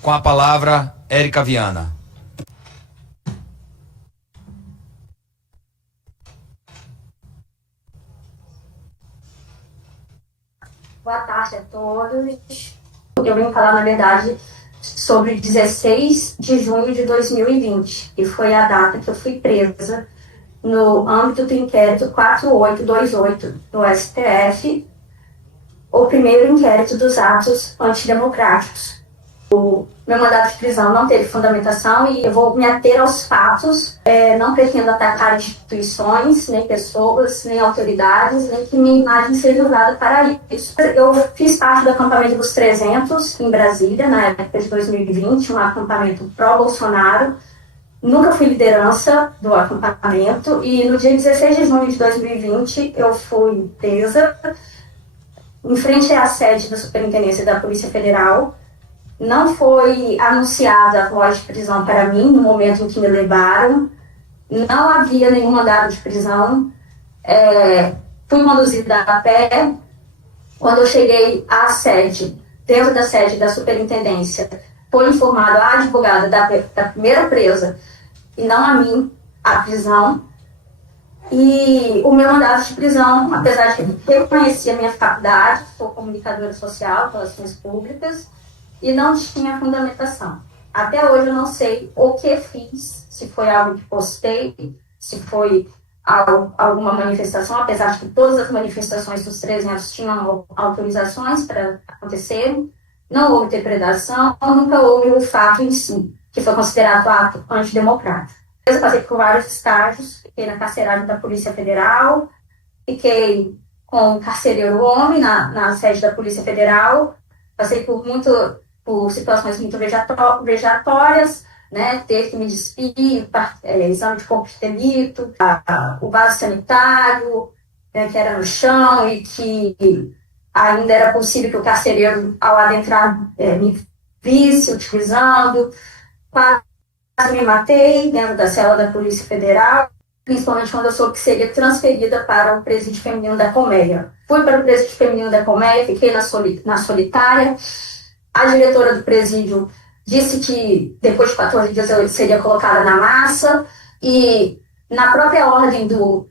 Com a palavra, Érica Viana. Boa tarde a todos. Eu vim falar, na verdade, sobre 16 de junho de 2020, que foi a data que eu fui presa no âmbito do inquérito 4828 do STF, o primeiro inquérito dos atos antidemocráticos. O meu mandato de prisão não teve fundamentação e eu vou me ater aos fatos. Não pretendo atacar instituições, nem pessoas, nem autoridades, nem que minha imagem seja usada para isso. Eu fiz parte do acampamento dos 300 em Brasília, na época de 2020, um acampamento pró-Bolsonaro. Nunca fui liderança do acampamento e no dia 16 de junho de 2020 eu fui presa em frente à sede da Superintendência da Polícia Federal. Não foi anunciada a voz de prisão para mim no momento em que me levaram. Não havia nenhum mandado de prisão. Fui conduzida a pé. Quando eu cheguei à sede, dentro da sede da superintendência, foi informado a advogada da primeira presa, e não a mim, a prisão. E o meu mandado de prisão, apesar de que eu conhecia a minha faculdade, sou comunicadora social, relações públicas, e não tinha fundamentação. Até hoje eu não sei o que fiz, se foi algo que postei, se foi alguma manifestação, apesar de que todas as manifestações dos 300 tinham autorizações para acontecerem. Não houve depredação, nunca houve o fato em si, que foi considerado ato antidemocrático. Eu passei por vários estágios, fiquei na carceragem da Polícia Federal, fiquei com o carcereiro homem na sede da Polícia Federal, passei por situações muito vejatórias, né? Ter que me despir, exame de corpo de delito, o vaso sanitário, né, que era no chão e que ainda era possível que o carcereiro, ao adentrar, me visse utilizando. Quase me matei dentro da cela da Polícia Federal, principalmente quando eu soube que seria transferida para o presídio feminino da Colmeia. Fui para o presídio feminino da Colmeia, fiquei na solitária. A diretora do presídio disse que depois de 14 dias eu seria colocada na massa, e na própria ordem do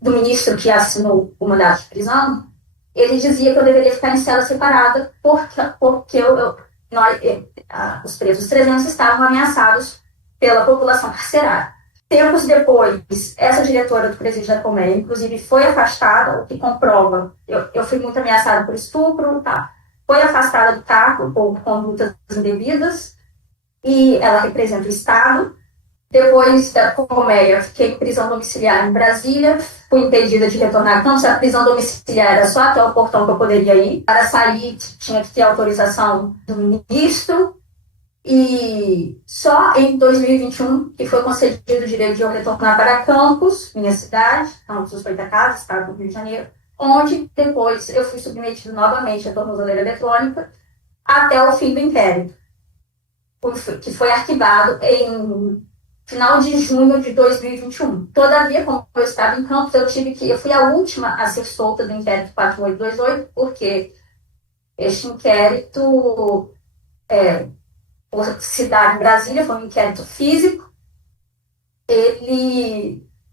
ministro que assinou o mandado de prisão, ele dizia que eu deveria ficar em cela separada porque os presos 300 estavam ameaçados pela população carcerária. Tempos depois, essa diretora do presídio da Colmeia, inclusive, foi afastada, o que comprova, eu fui muito ameaçada por estupro, tá? Foi afastada do cargo por condutas indevidas, e ela representa o Estado. Depois da Colmeia, fiquei em prisão domiciliar em Brasília, fui impedida de retornar a Campos. A prisão domiciliar era só até o portão que eu poderia ir. Para sair, tinha que ter autorização do ministro, e só em 2021 que foi concedido o direito de eu retornar para Campos, minha cidade, Campos dos Goytacazes, estado do Rio de Janeiro, onde depois eu fui submetido novamente à tornozeleira eletrônica até o fim do inquérito, que foi arquivado em final de junho de 2021. Todavia, como eu estava em Campos, eu fui a última a ser solta do inquérito 4828, porque este inquérito, por cidade, Brasília, foi um inquérito físico.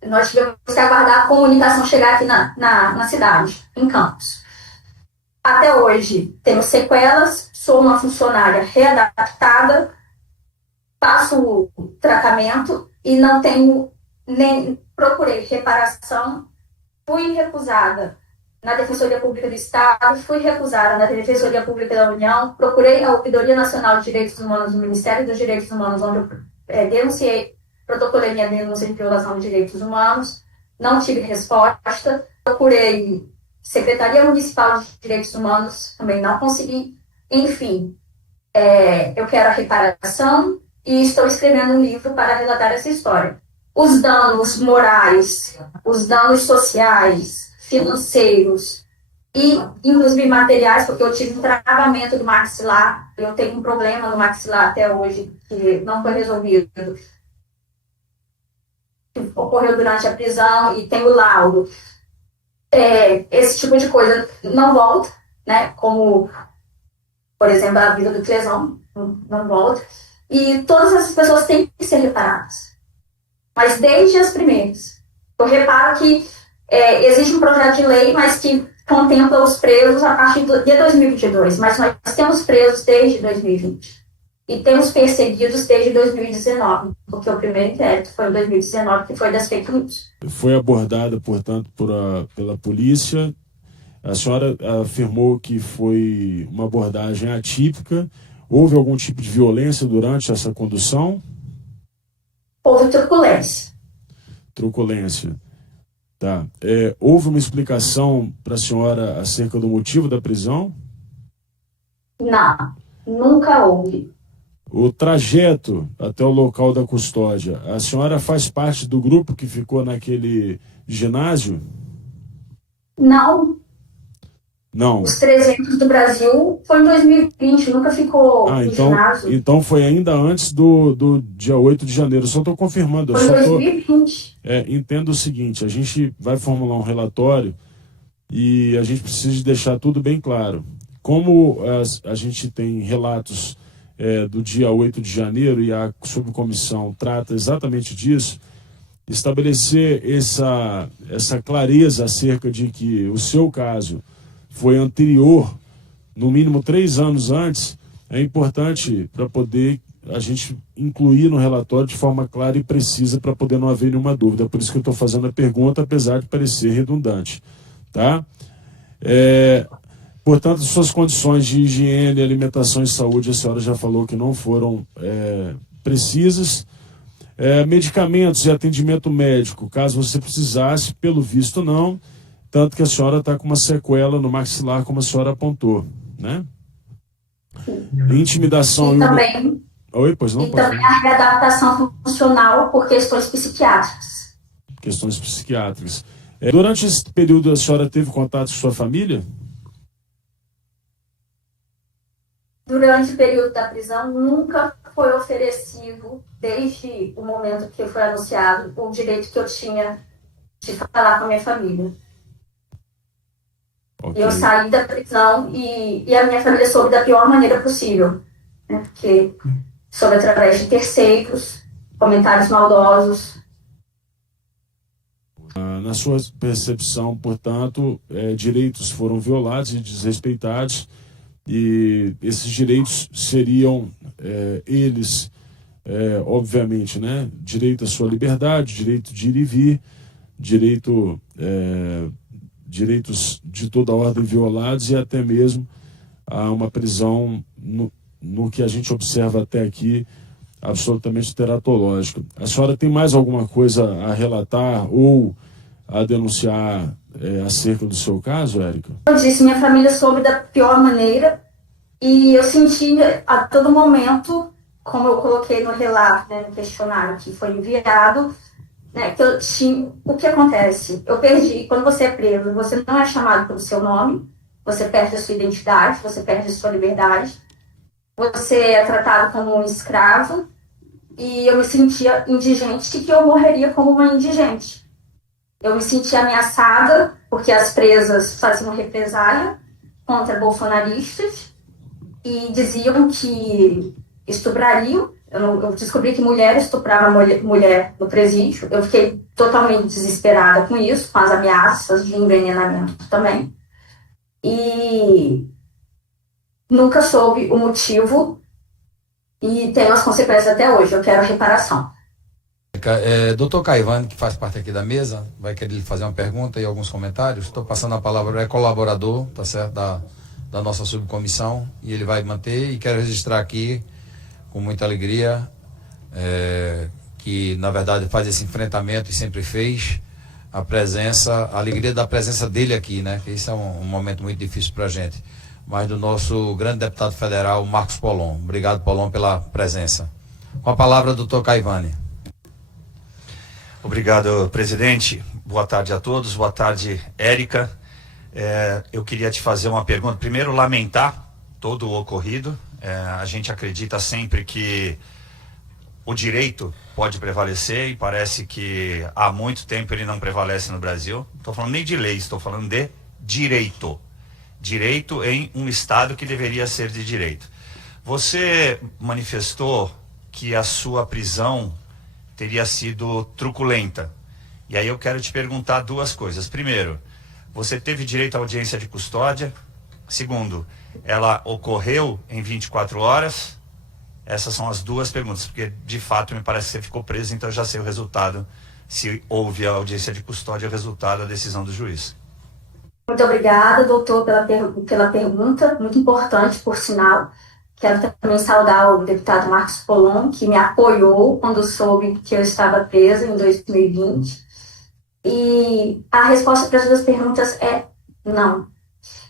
Nós tivemos que aguardar a comunicação chegar aqui na cidade, em Campos. Até hoje, tenho sequelas, sou uma funcionária readaptada, faço tratamento e não tenho nem procurei reparação. Fui recusada na Defensoria Pública do Estado, fui recusada na Defensoria Pública da União, procurei a Ouvidoria Nacional de Direitos Humanos do Ministério dos Direitos Humanos, onde eu protocolei minha denúncia de violação de direitos humanos, não tive resposta. Procurei Secretaria Municipal de Direitos Humanos, também não consegui. Enfim, eu quero a reparação e estou escrevendo um livro para relatar essa história. Os danos morais, os danos sociais, financeiros e, inclusive, materiais, porque eu tive um travamento do maxilar, eu tenho um problema no maxilar até hoje que não foi resolvido, que ocorreu durante a prisão, e tem o laudo. Esse tipo de coisa não volta, né? Como, por exemplo, a vida do Clesão, não volta. E todas essas pessoas têm que ser reparadas. Mas desde as primeiras. Eu reparo que existe um projeto de lei, mas que contempla os presos a partir de 2022. Mas nós temos presos desde 2020. E temos perseguidos desde 2019, porque o primeiro inquérito foi em 2019, que foi das fake news. Foi abordada, portanto, pela polícia. A senhora afirmou que foi uma abordagem atípica. Houve algum tipo de violência durante essa condução? Houve truculência. Truculência. Tá. Houve uma explicação para a senhora acerca do motivo da prisão? Não, nunca houve. O trajeto até o local da custódia, a senhora faz parte do grupo que ficou naquele ginásio? Não. Não. Os 300 do Brasil foi em 2020, nunca ficou no ginásio. Então foi ainda antes do dia 8 de janeiro. Eu só estou confirmando. Foi em 2020. Entendo o seguinte, a gente vai formular um relatório e a gente precisa deixar tudo bem claro. Como a gente tem relatos do dia 8 de janeiro e a subcomissão trata exatamente disso, estabelecer essa clareza acerca de que o seu caso foi anterior, no mínimo 3 anos antes, é importante para poder a gente incluir no relatório de forma clara e precisa para poder não haver nenhuma dúvida. Por isso que eu estou fazendo a pergunta, apesar de parecer redundante. Tá? Portanto, suas condições de higiene, alimentação e saúde, a senhora já falou que não foram precisas. Medicamentos e atendimento médico, caso você precisasse, pelo visto não, tanto que a senhora está com uma sequela no maxilar, como a senhora apontou, né? Intimidação... E também, Oi, pois não? E também a readaptação funcional por questões psiquiátricas. Questões psiquiátricas. Durante esse período, a senhora teve contato com sua família? Durante o período da prisão, nunca foi oferecido, desde o momento que foi anunciado, o direito que eu tinha de falar com a minha família. Okay. Eu saí da prisão e a minha família soube da pior maneira possível, né? Porque soube através de terceiros, comentários maldosos. Na sua percepção, portanto, direitos foram violados e desrespeitados, e esses direitos seriam obviamente, né, direito à sua liberdade, direito de ir e vir, direitos de toda ordem violados e até mesmo a uma prisão no que a gente observa até aqui absolutamente teratológica. A senhora tem mais alguma coisa a relatar ou a denunciar acerca do seu caso, Érica? Eu disse, minha família soube da pior maneira e eu senti a todo momento, como eu coloquei no relato, né, no questionário que foi enviado, né, que eu tinha... O que acontece? Eu perdi. Quando você é preso, você não é chamado pelo seu nome, você perde a sua identidade, você perde a sua liberdade, você é tratado como um escravo e eu me sentia indigente, que eu morreria como uma indigente. Eu me sentia ameaçada porque as presas faziam represália contra bolsonaristas e diziam que estuprariam. Eu descobri que mulher estuprava mulher no presídio. Eu fiquei totalmente desesperada com isso, com as ameaças de envenenamento também. E nunca soube o motivo e tenho as consequências até hoje. Eu quero reparação. Doutor Caivani, que faz parte aqui da mesa, vai querer lhe fazer uma pergunta e alguns comentários. Estou passando a palavra, colaborador, tá certo, da nossa subcomissão, e ele vai manter, e quero registrar aqui com muita alegria, que na verdade faz esse enfrentamento e sempre fez, a alegria da presença dele aqui, né? Que isso é um momento muito difícil para a gente, mas do nosso grande deputado federal, Marcos Polon. Obrigado, Polon, pela presença. Com a palavra, doutor Caivani. Obrigado, presidente. Boa tarde a todos. Boa tarde, Érica. Eu queria te fazer uma pergunta. Primeiro, lamentar todo o ocorrido. A gente acredita sempre que o direito pode prevalecer e parece que há muito tempo ele não prevalece no Brasil. Não estou falando nem de lei, estou falando de direito. Direito em um Estado que deveria ser de direito. Você manifestou que a sua prisão teria sido truculenta. E aí eu quero te perguntar duas coisas. Primeiro, você teve direito à audiência de custódia? Segundo, ela ocorreu em 24 horas? Essas são as duas perguntas, porque de fato me parece que você ficou preso, então eu já sei o resultado, se houve a audiência de custódia, o resultado da decisão do juiz. Muito obrigada, doutor, pela pergunta, muito importante, por sinal. Quero também saudar o deputado Marcos Polon, que me apoiou quando soube que eu estava presa em 2020. E a resposta para as duas perguntas é não.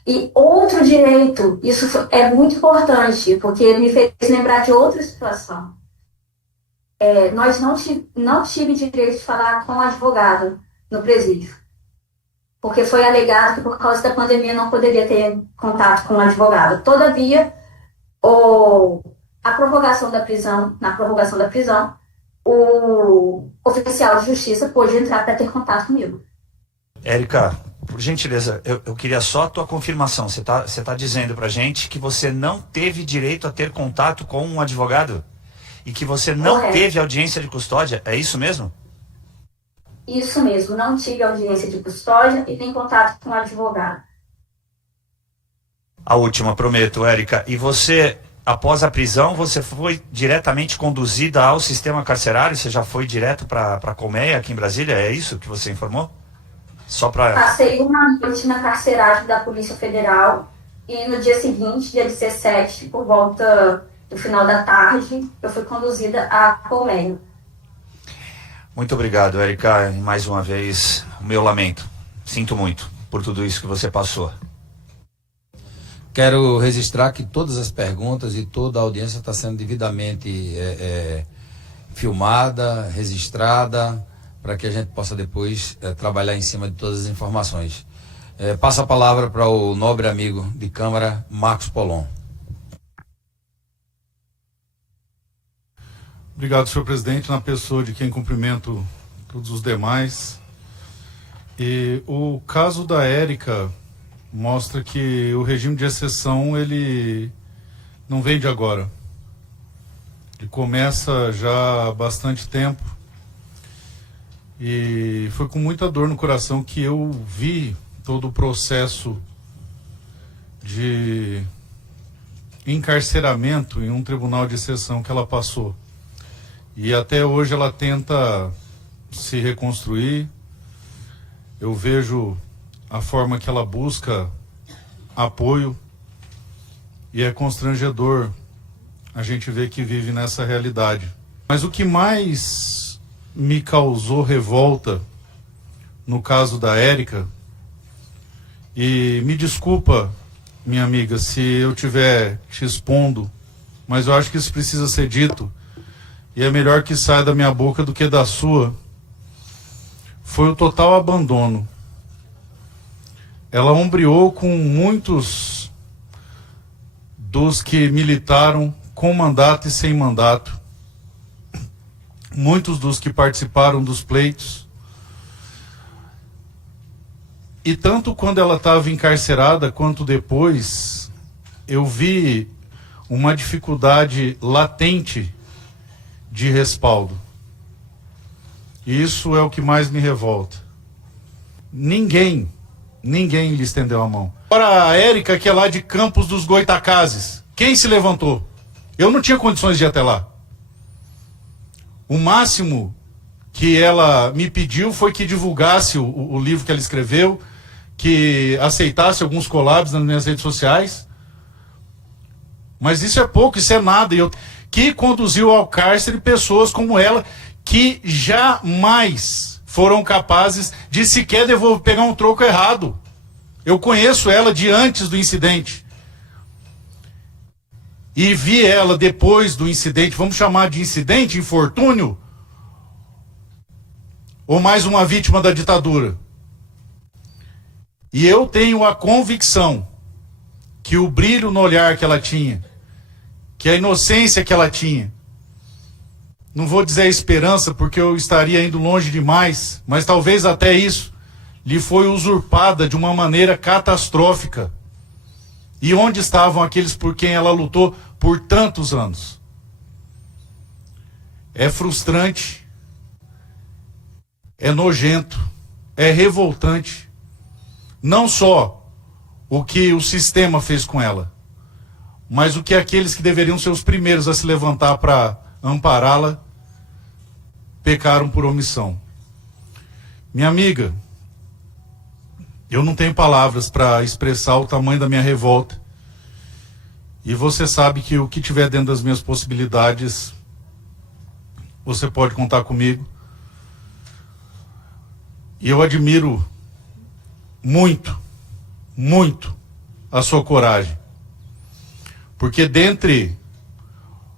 E outro direito, isso é muito importante, porque me fez lembrar de outra situação. Nós não tive direito de falar com o advogado no presídio, porque foi alegado que por causa da pandemia não poderia ter contato com o advogado. Todavia, na prorrogação da prisão, o oficial de justiça pôde entrar para ter contato comigo. Érica, por gentileza, eu queria só a tua confirmação. Você tá dizendo pra gente que você não teve direito a ter contato com um advogado? E que você não Correto. teve audiência de custódia? É isso mesmo? Isso mesmo, não tive audiência de custódia e nem contato com o advogado. A última, prometo, Érica. E você, após a prisão, você foi diretamente conduzida ao sistema carcerário? Você já foi direto para a Colmeia, aqui em Brasília? É isso que você informou? Só para... Passei uma noite na carceragem da Polícia Federal e no dia seguinte, dia 17, por volta do final da tarde, eu fui conduzida à Colmeia. Muito obrigado, Érica. E mais uma vez, o meu lamento. Sinto muito por tudo isso que você passou. Quero registrar que todas as perguntas e toda a audiência está sendo devidamente filmada, registrada, para que a gente possa depois trabalhar em cima de todas as informações. Passo a palavra para o nobre amigo de Câmara, Marcos Polon. Obrigado, senhor presidente, na pessoa de quem cumprimento todos os demais. E o caso da Érica mostra que o regime de exceção, ele não vem de agora. Ele começa já há bastante tempo. E foi com muita dor no coração que eu vi todo o processo de encarceramento em um tribunal de exceção que ela passou. E até hoje ela tenta se reconstruir. Eu vejo a forma que ela busca apoio e é constrangedor a gente ver que vive nessa realidade. Mas o que mais me causou revolta no caso da Érica, e me desculpa, minha amiga, se eu estiver te expondo, mas eu acho que isso precisa ser dito, e é melhor que saia da minha boca do que da sua, foi o total abandono. Ela ombreou com muitos dos que militaram com mandato e sem mandato, muitos dos que participaram dos pleitos. E tanto quando ela estava encarcerada quanto depois, eu vi uma dificuldade latente de respaldo. E isso é o que mais me revolta. Ninguém lhe estendeu a mão. Agora a Érica, que é lá de Campos dos Goitacazes, quem se levantou? Eu não tinha condições de ir até lá. O máximo que ela me pediu foi que divulgasse o livro que ela escreveu, que aceitasse alguns collabs nas minhas redes sociais. Mas isso é pouco, isso é nada. Que conduziu ao cárcere pessoas como ela, que jamais foram capazes de sequer pegar um troco errado. Eu conheço ela de antes do incidente. E vi ela depois do incidente, vamos chamar de incidente, infortúnio, ou mais uma vítima da ditadura. E eu tenho a convicção que o brilho no olhar que ela tinha, que a inocência que ela tinha, não vou dizer a esperança porque eu estaria indo longe demais, mas talvez até isso, lhe foi usurpada de uma maneira catastrófica. E onde estavam aqueles por quem ela lutou por tantos anos. É frustrante, é nojento, é revoltante. Não só o que o sistema fez com ela, mas o que aqueles que deveriam ser os primeiros a se levantar para ampará-la pecaram por omissão. Minha amiga, eu não tenho palavras para expressar o tamanho da minha revolta. E você sabe que o que tiver dentro das minhas possibilidades, você pode contar comigo. E eu admiro muito, muito a sua coragem. Porque dentre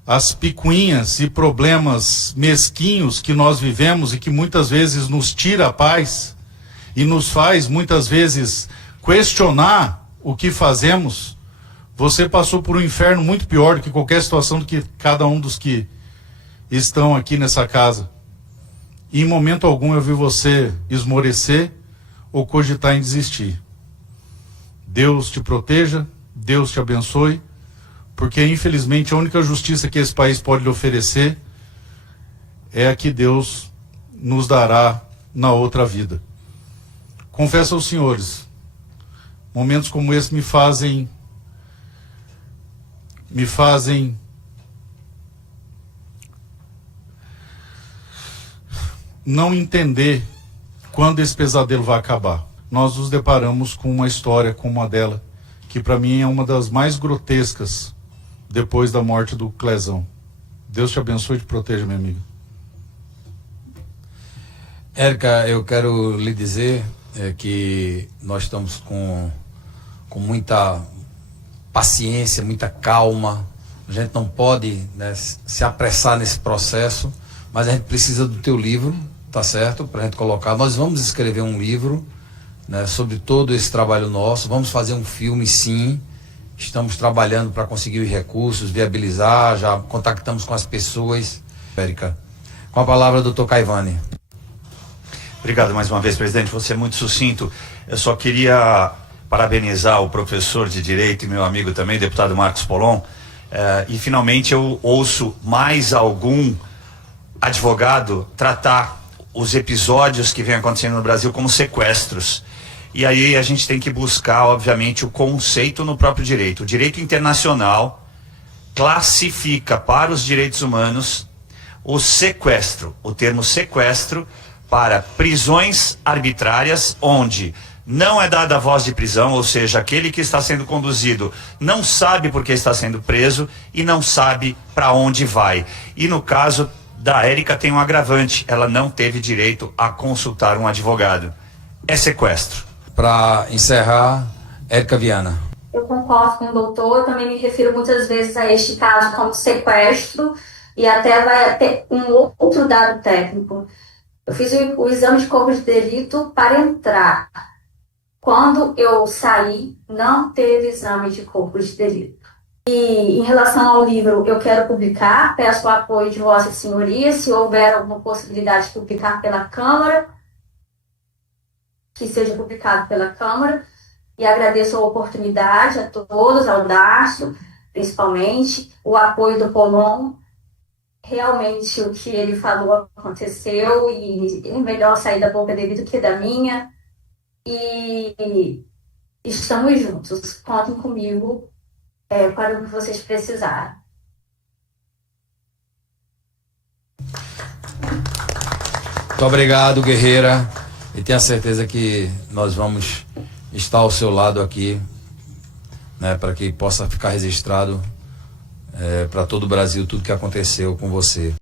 as picuinhas e problemas mesquinhos que nós vivemos e que muitas vezes nos tira a paz e nos faz muitas vezes questionar o que fazemos, você passou por um inferno muito pior do que qualquer situação do que cada um dos que estão aqui nessa casa. E em momento algum eu vi você esmorecer ou cogitar em desistir. Deus te proteja, Deus te abençoe, porque infelizmente a única justiça que esse país pode lhe oferecer é a que Deus nos dará na outra vida. Confesso aos senhores, momentos como esse me fazem não entender quando esse pesadelo vai acabar. Nós nos deparamos com uma história como a dela, que para mim é uma das mais grotescas depois da morte do Clezão. Deus te abençoe e te proteja, minha amiga. Érica, eu quero lhe dizer que nós estamos com muita paciência, muita calma. A gente não pode, né, se apressar nesse processo, mas a gente precisa do teu livro, tá certo? Para a gente colocar. Nós vamos escrever um livro, né, sobre todo esse trabalho nosso. Vamos fazer um filme, sim. Estamos trabalhando para conseguir os recursos, viabilizar, já contactamos com as pessoas. Érica, com a palavra, doutor Caivani. Obrigado mais uma vez, presidente. Você é muito sucinto. Eu só queria parabenizar o professor de Direito e meu amigo também, deputado Marcos Polon. E finalmente eu ouço mais algum advogado tratar os episódios que vem acontecendo no Brasil como sequestros. E aí a gente tem que buscar, obviamente, o conceito no próprio direito. O direito internacional classifica para os direitos humanos o sequestro, o termo sequestro, para prisões arbitrárias, onde não é dada a voz de prisão, ou seja, aquele que está sendo conduzido não sabe por que está sendo preso e não sabe para onde vai. E no caso da Érica tem um agravante, ela não teve direito a consultar um advogado. É sequestro. Para encerrar, Érica Viana. Eu concordo com o doutor, eu também me refiro muitas vezes a este caso como sequestro e até vai ter um outro dado técnico. Eu fiz o exame de corpo de delito para entrar. Quando eu saí, não teve exame de corpo de delito. E em relação ao livro, eu quero publicar, peço o apoio de Vossa Senhoria, se houver alguma possibilidade de publicar pela Câmara, que seja publicado pela Câmara, e agradeço a oportunidade a todos, ao Darcio, principalmente, o apoio do Polon. Realmente o que ele falou aconteceu e é melhor sair da boca dele do que da minha. E estamos juntos, contem comigo para o que vocês precisarem. Muito obrigado, guerreira. E tenha certeza que nós vamos estar ao seu lado aqui, né, para que possa ficar registrado para todo o Brasil tudo que aconteceu com você.